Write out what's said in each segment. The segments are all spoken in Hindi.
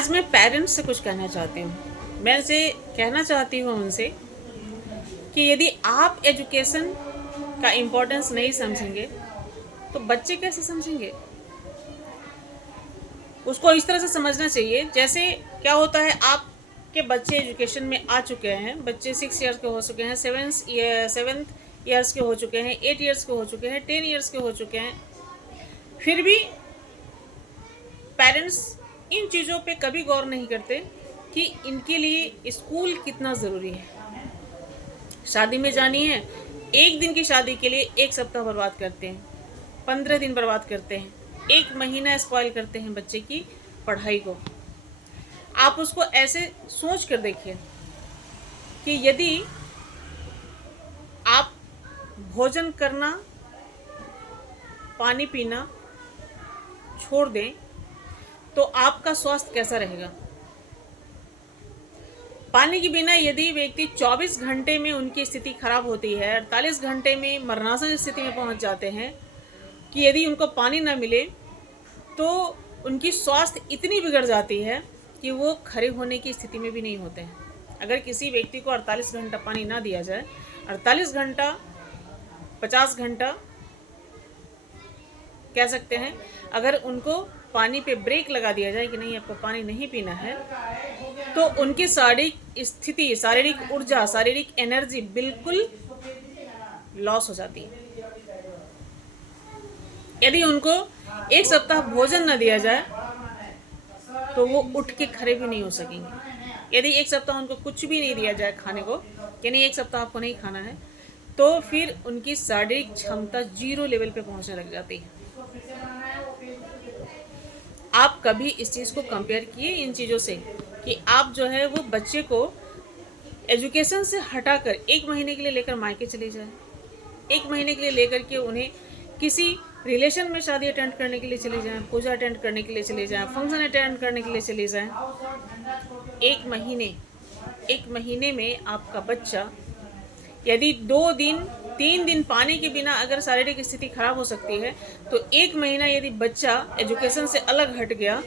आज मैं पेरेंट्स से कुछ कहना चाहती हूँ। मैं से कहना चाहती हूँ उनसे कि यदि आप एजुकेशन का इम्पोर्टेंस नहीं समझेंगे तो बच्चे कैसे समझेंगे। उसको इस तरह से समझना चाहिए जैसे क्या होता है, आपके बच्चे एजुकेशन में आ चुके हैं, बच्चे 6 ईयर्स के हो चुके हैं, 7 ईयर्स के हो चुके हैं, 8 ईयर्स के हो चुके हैं, 10 ईयर्स के हो चुके हैं, फिर भी पेरेंट्स इन चीज़ों पे कभी गौर नहीं करते कि इनके लिए स्कूल कितना ज़रूरी है। शादी में जानी है, एक दिन की शादी के लिए 1 सप्ताह बर्बाद करते हैं, 15 दिन बर्बाद करते हैं, 1 महीना स्पॉइल करते हैं बच्चे की पढ़ाई को। आप उसको ऐसे सोच कर देखिए कि यदि आप भोजन करना, पानी पीना छोड़ दें तो आपका स्वास्थ्य कैसा रहेगा। पानी के बिना यदि व्यक्ति 24 घंटे में उनकी स्थिति खराब होती है, 48 घंटे में मरणासन स्थिति में पहुंच जाते हैं कि यदि उनको पानी ना मिले तो उनकी स्वास्थ्य इतनी बिगड़ जाती है कि वो खड़े होने की स्थिति में भी नहीं होते हैं। अगर किसी व्यक्ति को 48 घंटा पानी ना दिया जाए, 48 घंटा 50 घंटा कह सकते हैं, अगर उनको पानी पे ब्रेक लगा दिया जाए कि नहीं आपको पानी नहीं पीना है, तो उनकी शारीरिक स्थिति, शारीरिक ऊर्जा, शारीरिक एनर्जी बिल्कुल लॉस हो जाती है। यदि उनको 1 सप्ताह भोजन न दिया जाए तो वो उठ के खड़े भी नहीं हो सकेंगे। यदि 1 सप्ताह उनको कुछ भी नहीं दिया जाए खाने को, यानी 1 सप्ताह आपको नहीं खाना है, तो फिर उनकी शारीरिक क्षमता 0 लेवल पे पहुंचने लग जाती है। आप कभी इस चीज़ को कंपेयर किए इन चीज़ों से कि आप जो है वो बच्चे को एजुकेशन से हटाकर 1 महीने के लिए लेकर मायके चले जाएं, 1 महीने के लिए लेकर के उन्हें किसी रिलेशन में शादी अटेंड करने के लिए चले जाएं, पूजा अटेंड करने के लिए चले जाएं, फंक्शन अटेंड करने के लिए चले जाएं। 1 महीने में आपका बच्चा यदि 2 दिन 3 दिन पानी के बिना अगर शारीरिक स्थिति खराब हो सकती है, तो 1 महीना यदि बच्चा एजुकेशन से अलग हट गया,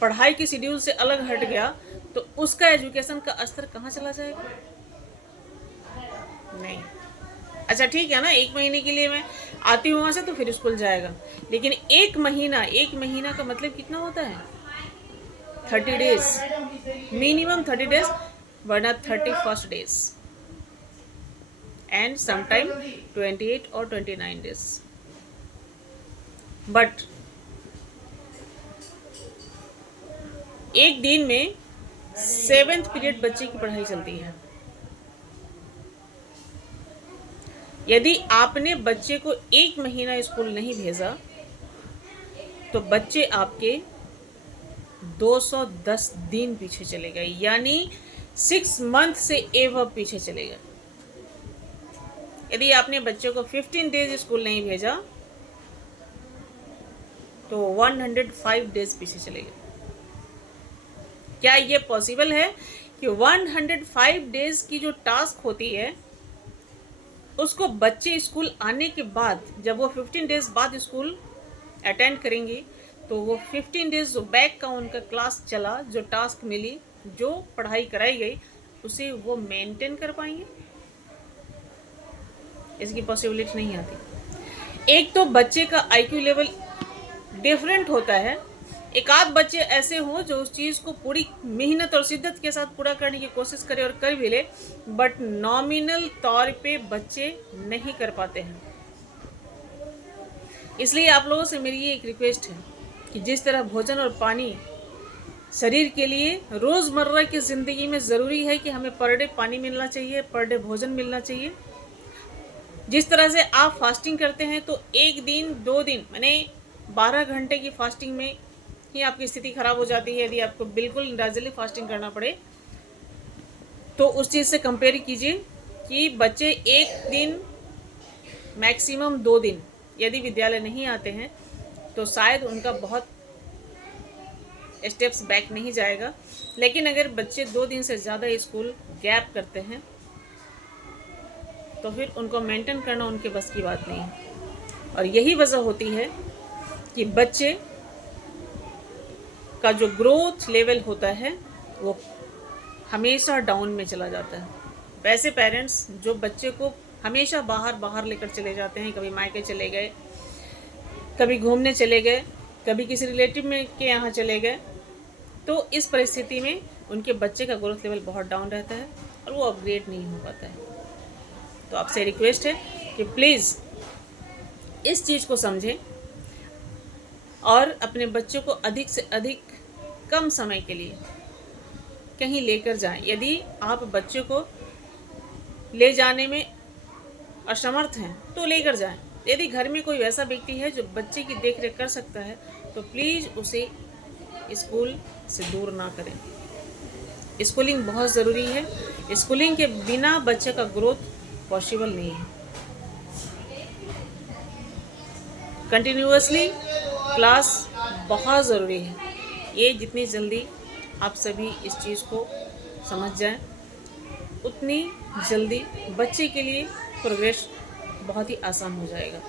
पढ़ाई की शेड्यूल से अलग हट गया, तो उसका एजुकेशन का स्तर कहाँ चला जाएगा। नहीं, अच्छा ठीक है ना, 1 महीने के लिए मैं आती हूँ वहाँ से तो फिर स्कूल जाएगा, लेकिन 1 महीना का मतलब कितना होता है, 30 डेज, मिनिमम 30 डेज, वरना 31 days and sometime 28 or 29 days. But एक दिन में 7th पीरियड बच्चे की पढ़ाई चलती है। यदि आपने बच्चे को 1 महीना स्कूल नहीं भेजा तो बच्चे आपके 210 दिन पीछे चले गए, यानी 6 मंथ से एवं पीछे चले गए। यदि आपने बच्चे को 15 डेज स्कूल नहीं भेजा तो 105 डेज पीछे चले गए। क्या ये पॉसिबल है कि 105 डेज की जो टास्क होती है उसको बच्चे स्कूल आने के बाद, जब वो 15 डेज बाद स्कूल अटेंड करेंगे, तो वो 15 डेज जो बैक का उनका क्लास चला, जो टास्क मिली, जो पढ़ाई कराई गई, उसे वो मेंटेन कर पाएंगे? इसकी पॉसिबिलिटी नहीं आती। एक तो बच्चे का आईक्यू लेवल डिफरेंट होता है। एक आध बच्चे ऐसे हों जो उस चीज़ को पूरी मेहनत और शिद्दत के साथ पूरा करने की कोशिश करे और कर भी ले, बट नॉमिनल तौर पे बच्चे नहीं कर पाते हैं। इसलिए आप लोगों से मेरी ये एक रिक्वेस्ट है कि जिस तरह भोजन और पानी शरीर के लिए रोज़मर्रा की ज़िंदगी में ज़रूरी है कि हमें पर डे पानी मिलना चाहिए, पर डे भोजन मिलना चाहिए, जिस तरह से आप फास्टिंग करते हैं तो 1 दिन 2 दिन माने 12 घंटे की फास्टिंग में ही आपकी स्थिति खराब हो जाती है। यदि आपको बिल्कुल निर्जली फास्टिंग करना पड़े तो उस चीज़ से कंपेयर कीजिए कि बच्चे 1 दिन मैक्सिमम 2 दिन यदि विद्यालय नहीं आते हैं तो शायद उनका बहुत स्टेप्स बैक नहीं जाएगा, लेकिन अगर बच्चे 2 दिन से ज़्यादा स्कूल गैप करते हैं तो फिर उनको मेंटेन करना उनके बस की बात नहीं है। और यही वजह होती है कि बच्चे का जो ग्रोथ लेवल होता है वो हमेशा डाउन में चला जाता है। वैसे पेरेंट्स जो बच्चे को हमेशा बाहर बाहर लेकर चले जाते हैं, कभी मायके चले गए, कभी घूमने चले गए, कभी किसी रिलेटिव में के यहाँ चले गए, तो इस परिस्थिति में उनके बच्चे का ग्रोथ लेवल बहुत डाउन रहता है और वो अपग्रेड नहीं हो पाता है। तो आपसे रिक्वेस्ट है कि प्लीज़ इस चीज़ को समझें और अपने बच्चों को अधिक से अधिक कम समय के लिए कहीं लेकर जाएं। यदि आप बच्चों को ले जाने में असमर्थ हैं तो लेकर जाएं। यदि घर में कोई वैसा व्यक्ति है जो बच्चे की देखरेख कर सकता है तो प्लीज़ उसे स्कूल से दूर ना करें। स्कूलिंग बहुत ज़रूरी है। स्कूलिंग के बिना बच्चे का ग्रोथ पॉसिबल नहीं है। कंटिन्यूअसली क्लास बहुत ज़रूरी है। ये जितनी जल्दी आप सभी इस चीज़ को समझ जाएं, उतनी जल्दी बच्चे के लिए प्रोग्रेस बहुत ही आसान हो जाएगा।